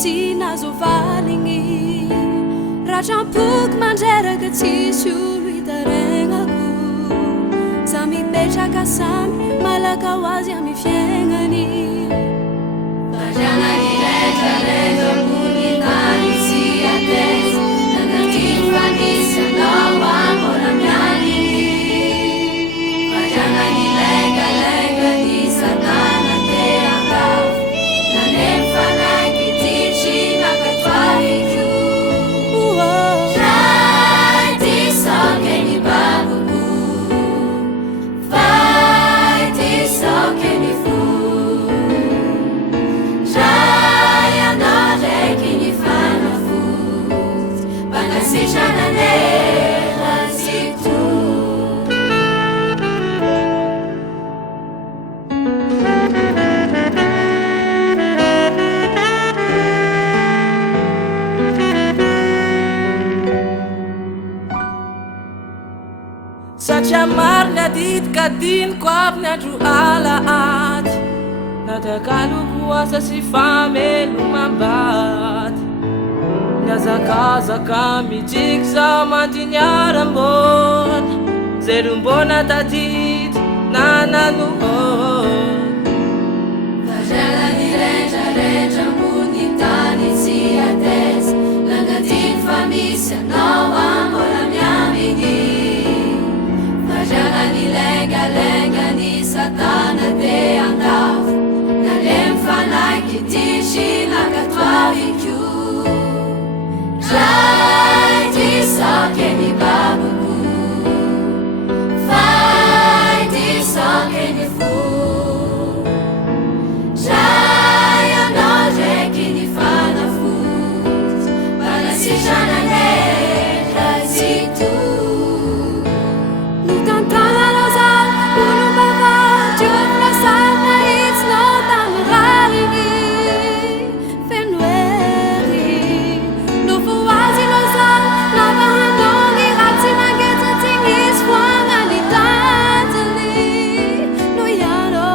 tsy nazovaligny ratrampoky mandreraka tsisy olo hitaregnako za mipetraka samy malaka ho azy amy fiaignany Vajana di reggio ambony tany tsy attesa nanatiny fanisy anao ancora mianiny Vajana di lega di satana te angavo nanem fanaiky tici nakatwari giù Trai ti so che mi babuku Vai ti so che mi fu Satria maro ny adity ka diniko aby ny andro alahady natakaloko asa sy famelomam-bady niazakazaka mijiky zaho mandiniarambona zay lombona tadity nananohona Vajana di reggio ambony tany tsy attesa nanatiny famisy anao ambola miaminy Vajana di lega ni satana te angavo nalem fanaiky tici nakatwari giù Trai ti so che mi babuku Fai ti so che mi fu Trai anoge che mi fanno fut Para si giananera si tu Nitantana lozal olo bavady olo sana it's not amraligny fenoery no voazy lozal navahanongy ratsy mangetsatsy foana ny tanjany no iano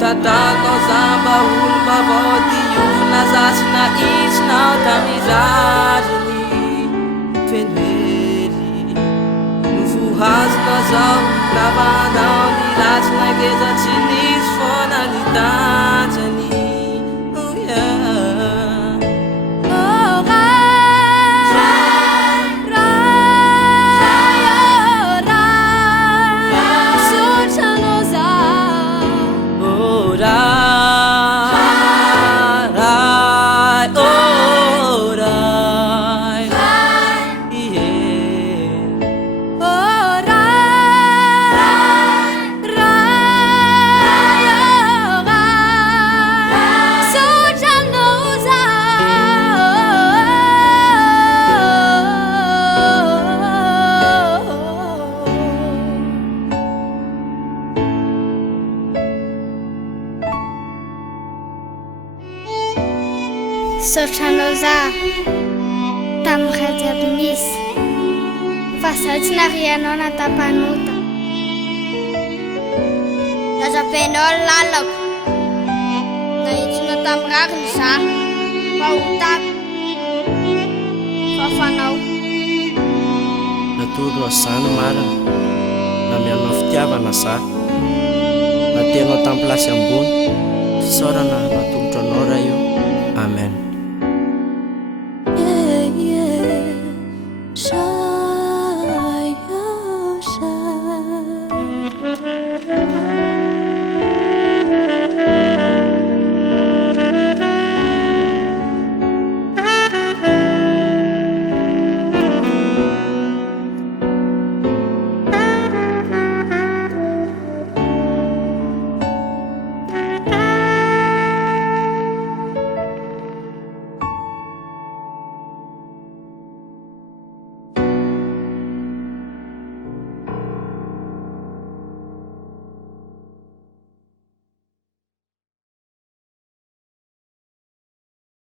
tatanao zamba olo mavody olona zasina isinao tamizariny fenoery novohazonao zao ravanao ny ratsy nangeza tsy nisy foana ny tanjany Sotranao za tamin'ny raha jiaby nisy fa zaho tsy narianao natapanota nazapenao lalako nahintsona tamin'ny rariny za fa hotako fafanao natoronao zany marina na mianao fitiavana za natenao tamin'ny plasy ambony sorana natolotra anao raha io